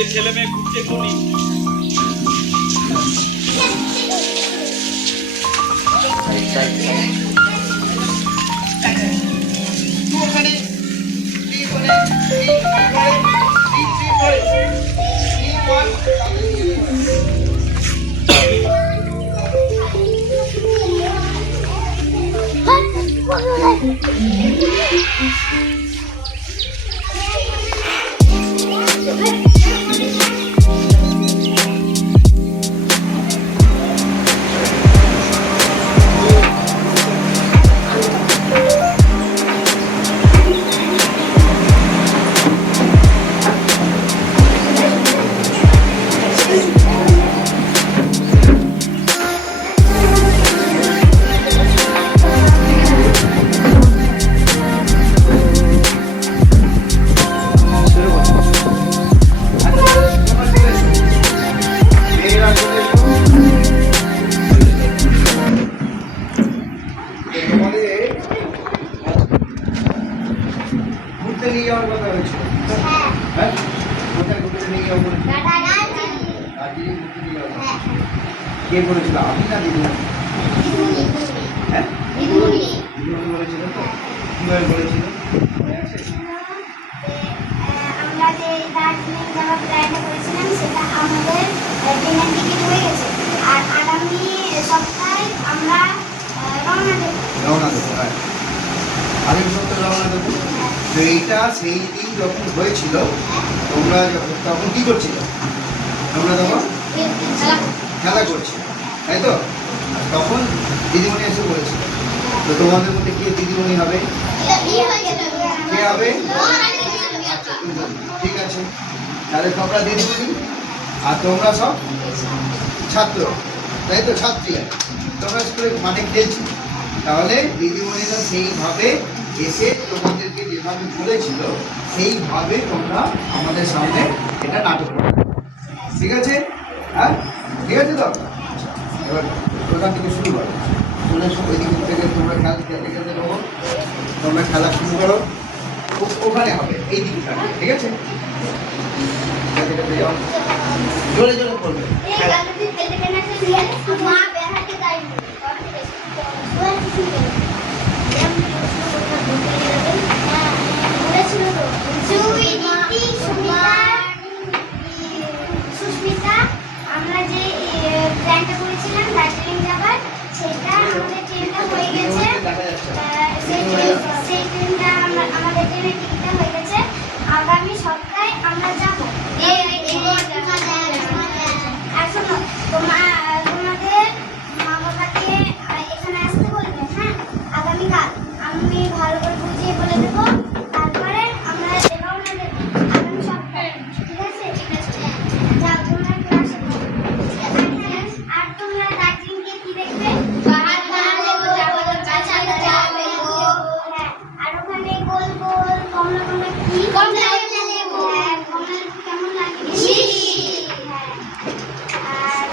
এই ছেলে মেয়ে ঘুরছে ঘুরি কে বলেছিল? আমি না দিদিমণি? হ্যাঁ দিদিমণি বলেছিল তো? কিভাবে বলেছিল? আমরা যে দার্জিলিং যাওয়ার প্ল্যানটা করেছিলাম সেটা আমাদের ট্রেনের টিকিট হয়ে গেছে, আর আগামী সপ্তাহে আমরা রওনা দেবো। হ্যাঁ, আগামী সপ্তাহে রওনা দেবো। তো এইটা সেই দিন যখন হয়েছিল তোমরা তখন কি করছিল? তোমরা তখন খেলা করছিল, তাই তো? তখন দিদিমণি এসে বলেছিল। তো তোমাদের মধ্যে কে দিদিমণি হবে? কে হবে? ঠিক আছে, তাহলে তোমরা দিদিমণি আর তোমরা সব ছাত্র, তাই তো? ছাত্রী তোমরা স্কুলে মানে খেলছি। তাহলে দিদিমণিরা সেইভাবে এসে তোমাদেরকে যেভাবে বলেছিল সেইভাবে তোমরা আমাদের সামনে এটা নাটক করো, ঠিক আছে? হ্যাঁ, ঠিক আছে তো? এবার ওখান থেকে শুরু করো। চলে ওই দিক থেকে তোমরা খেলতে খেলতে দেবো, তোমরা খেলা শুরু করো। ওখানে হবে এই দিকটা, ঠিক আছে? জোরে জোরে করবে। সুস্মিতা, আমরা যে প্ল্যানটা করেছিলাম দার্জিলিং যাবার, সেটা আমাদের ট্রেনটা হয়ে গেছে। সেই ট্রেনটা আমাদের ট্রেনের টিকিটটা হয়ে গেছে। আগামী সপ্তাহে আমরা যাবো। আর শোনো, তোমাদের মা বাবাকে এখানে আসতে বলবে, হ্যাঁ? আগামীকাল আমি ভালো করে বুঝিয়ে বলে দেবো, তারপরে আমরা রওনা দেবো আগামী সপ্তাহে, ঠিক আছে? যাও তোমরা ক্লাসে। আর তোমরা দার্জিলিংকে কি দেখবে? আর ওখানে গোল গোল কমলা কমলা কি কমলা কেমন লাগে? আর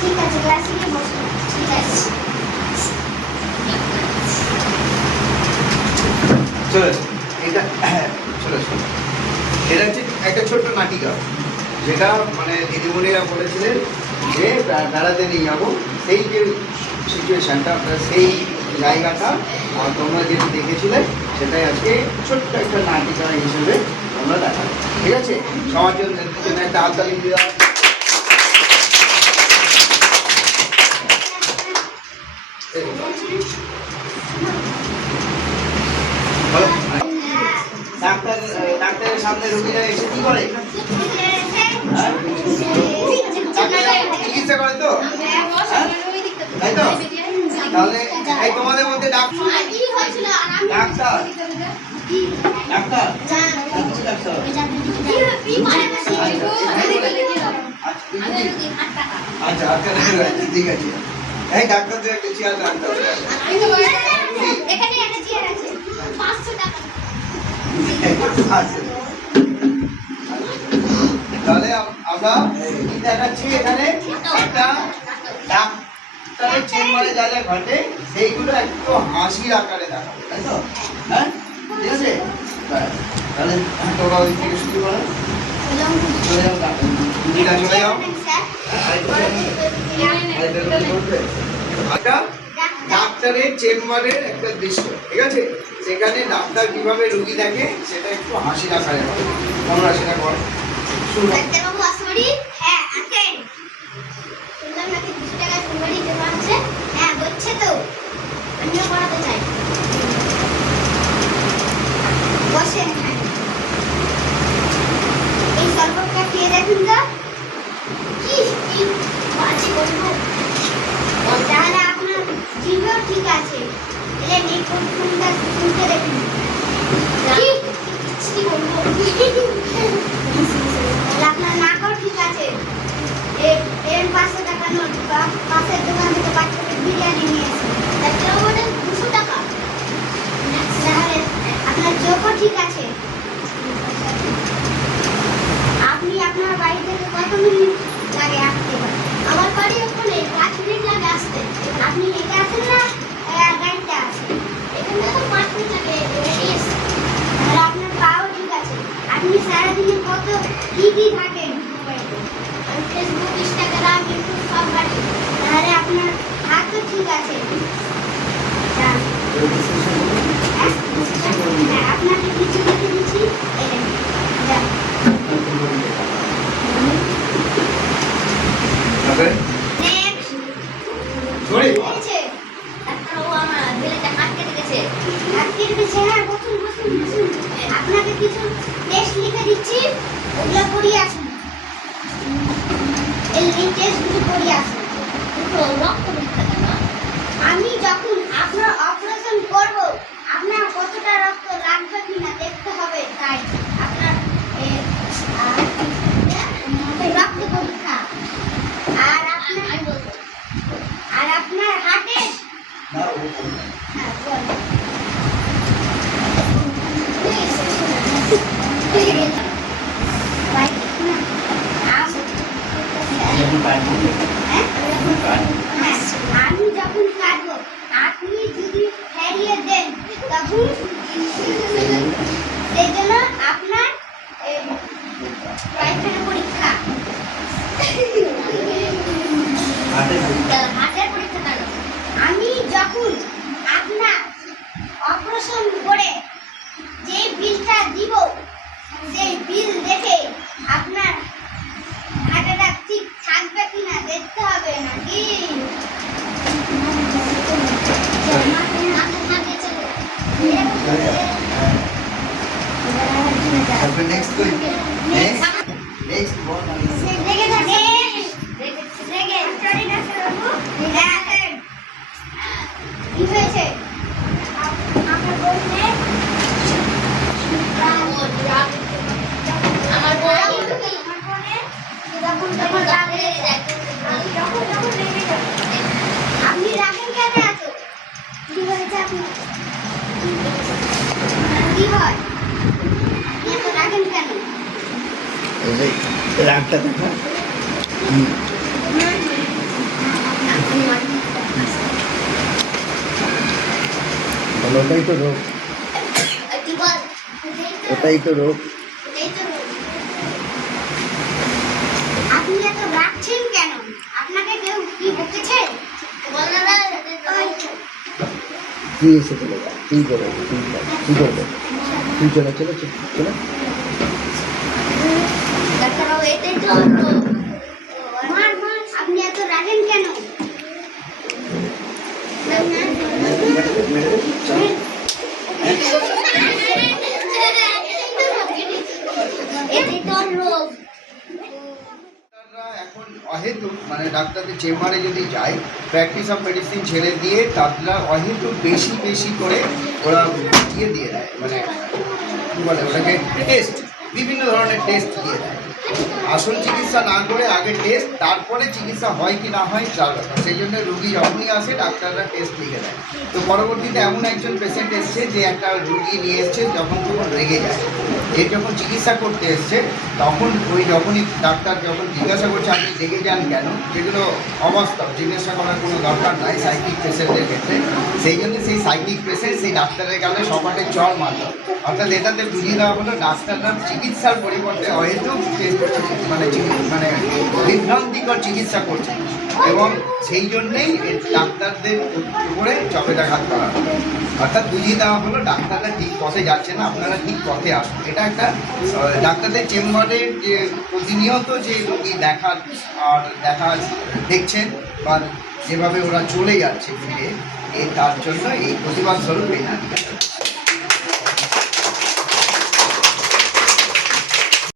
ঠিক আছে, ক্লাসে গিয়ে বসো। ঠিক আছে, চলে এটা চলে এটা হচ্ছে একটা ছোট্ট নাটিকা, যেটা মানে দিদিমণিরা বলেছিলেন যে বেড়াতে নিয়ে যাবো। সেই যে সিচুয়েশানটা, সেই জায়গাটা তোমরা যেটা দেখেছিলে সেটাই আজকে ছোট্ট একটা নাটিকা হিসেবে তোমরা দেখাবে, ঠিক আছে? সবার জন্য একটা হাততালি দেওয়া। ডাক্তারের সামনে রোগীরা এসে কি করে? চিকিৎসা করে তো, তাই তো? তাহলে এই তোমাদের মধ্যে ডাক্তার আচ্ছা আচ্ছা, ঠিক আছে। এই ডাক্তারদের একটা চেয়ার ডাক্তার তাহলে আমরা কি দেখাচ্ছি এখানে? একটা ডাক্তারের চেম্বারে যা যা ঘটে সেইগুলো একটু হাসির আকারে দেখাবো, তাই তো? হ্যাঁ, ঠিক আছে। তাহলে তোমরা ওই থেকে শুরু করো, চলে যাও দিদা, চলে যাও। এটা ডাক্তারের চেম্বারের একটা দৃশ্য, ঠিক আছে? সেখানে ডাক্তার কিভাবে রুগী দেখে সেটা একটু হাসির আকারে বলে। তোমরা সেটা করো, শুরু করো। ডাক্তারবাবু আসমারি, হ্যাঁ আছেন। শুনলাম নাকি 200 টাকা শুনবাড়ি দিতে পারছে। হ্যাঁ বলছে তো, আমিও পড়াতে চাই। বসেন। হ্যাঁ, এই শরবতটা খেয়ে দেখুন তো। কি বাজে বলবো, তাহলে আপনার জিভও ঠিক আছে। এলে মিক্রোফোনটা শুনতে দেখুন। কি বলবো, আপনার নাকও ঠিক আছে। এর 500 টাকা নোট, পাশের দোকান থেকে বাচ্চাদের বিরিয়ানি নিয়ে এসে ডাক্তারবাবু বলেন 200 টাকা। তাহলে আপনার চোখও ঠিক আছে। আপনি আপনার বাড়ি থেকে কত মিনিট লাগে আসতে? আমার বাড়ি ওখানে 5 মিনিট লাগে আসতে। আপনি হেঁটে আসেন না গাড়িতে আসেন? এখানে তো 5 মিনিট লাগে হেঁটে এসে। তাহলে আপনার পাও ঠিক আছে। আপনি সারাদিনে কত কি থাকেন মোবাইলে? আমি ফেসবুক, ইনস্টাগ্রাম, ইউটিউব সব ঘাঁটি। তাহলে আপনার হাতও ঠিক আছে। যান। হ্যাঁ, আপনাকে কিছু লিখে দিচ্ছি, এই দেখুন। যান। তারপরে Next. সরি, হয়েছে? ডাক্তারবাবু আমার বেলেটা হাত কেটে গেছে। হাত কেটে গেছে? হ্যাঁ, বসুন বসুন বসুন। আপনাকে কিছু টেস্ট লিখে দিচ্ছি, ওগুলো করিয়ে আসুন। এই টেস্টগুলো করিয়ে আসুন। রক্ত পরীক্ষা কেন? আমি যখন আপনার অপারেশন করব, আপনার কতটা রক্ত লাগবে কিনা দেখতে হবে, তাই আপনার রক্ত পরীক্ষা। আর আপনার হার্টে না ও হ্যাঁ বল। আমি যখন কাটবো, আপনি যদি ফেরিয়ে দেন তখন সেই জন্য আপনার পায়খানা পরীক্ষা, হার্টের পরীক্ষা কেন? আমি যখন আপনার অপারেশন করে যে বিলটা দিব, সেই বিল দেখে আপনার হার্টটা ঠিক থাকবে কিনা দেখতে হবে নাকি? তারপরে নেক্সট কই, নেক্সট নেক্সট বল। কি হয়েছে? আমার বোনে যখন রাগ লেগে যায়, যখন রেগে যায়। আপনি রাগেন কেন এত? কি হয়েছে আপনার? কি হয়? আপনি এত রাগেন কেন? রাগটা দেখা ওটাই তো রোগ, কি বল? ওটাই তো রোগ। আপনি এত রাগছেন কেন? আপনাকে কেউ কি বকেছে? বল না। কি এসে চলে যা, তুই করবে, তুই করবে, তুই চলে চলে চলে। ডাক্তারবাবু এটাই তো মার। আপনি এত রাগেন কেন? এটাই তো রোগ। এখন অহেতুক মানে ডাক্তারদের চেম্বারে যদি যায়, প্র্যাকটিস অফ মেডিসিন ছেড়ে দিয়ে তারা অহেতুক বেশি বেশি করে ওরা দিয়ে দেয়, মানে কী বলে ওটাকে, টেস্ট, বিভিন্ন ধরনের টেস্ট দিয়ে দেয়। আসল চিকিৎসা না করে আগে টেস্ট, তারপরে চিকিৎসা হয় কি না হয় তার ব্যাপার। সেই জন্য রুগী যখনই আসে ডাক্তাররা টেস্ট লিখে দেয়। তো পরবর্তীতে এমন একজন পেশেন্ট এসছে যে একটা রুগী নিয়ে এসছে যখন তখন রেগে যায়, এর যখন চিকিৎসা করতে এসছে তখন যখনই ডাক্তার যখন জিজ্ঞাসা করছে আপনি দেখে যান কেন, যেগুলো অবাস্তব, জিজ্ঞাসা করার কোনো দরকার নাই সাইকিক পেশেন্টের ক্ষেত্রে, সেই জন্য সেই সাইকিক পেশেন্ট সেই ডাক্তারের গালে সপাটে চড় মারল। অর্থাৎ এটাতে বুঝিয়ে দেওয়া হলো ডাক্তাররা চিকিৎসার পরিবর্তে অহেতুক মানে বিভ্রান্তিকর চিকিৎসা করছে, এবং সেই জন্যেই ডাক্তারদের উপরে চপেটাঘাত করা হলো। অর্থাৎ বুঝিয়ে দেওয়া হলো ডাক্তাররা ঠিক পথে যাচ্ছে না, আপনারা ঠিক পথে আসুন। এটা একটা ডাক্তারদের চেম্বারে যে প্রতিনিয়ত যে রোগী দেখছেন বা যেভাবে ওরা চলে যাচ্ছে ফিরে, তার জন্য এই প্রতিবাদ স্বরূপ এই নাটকটা।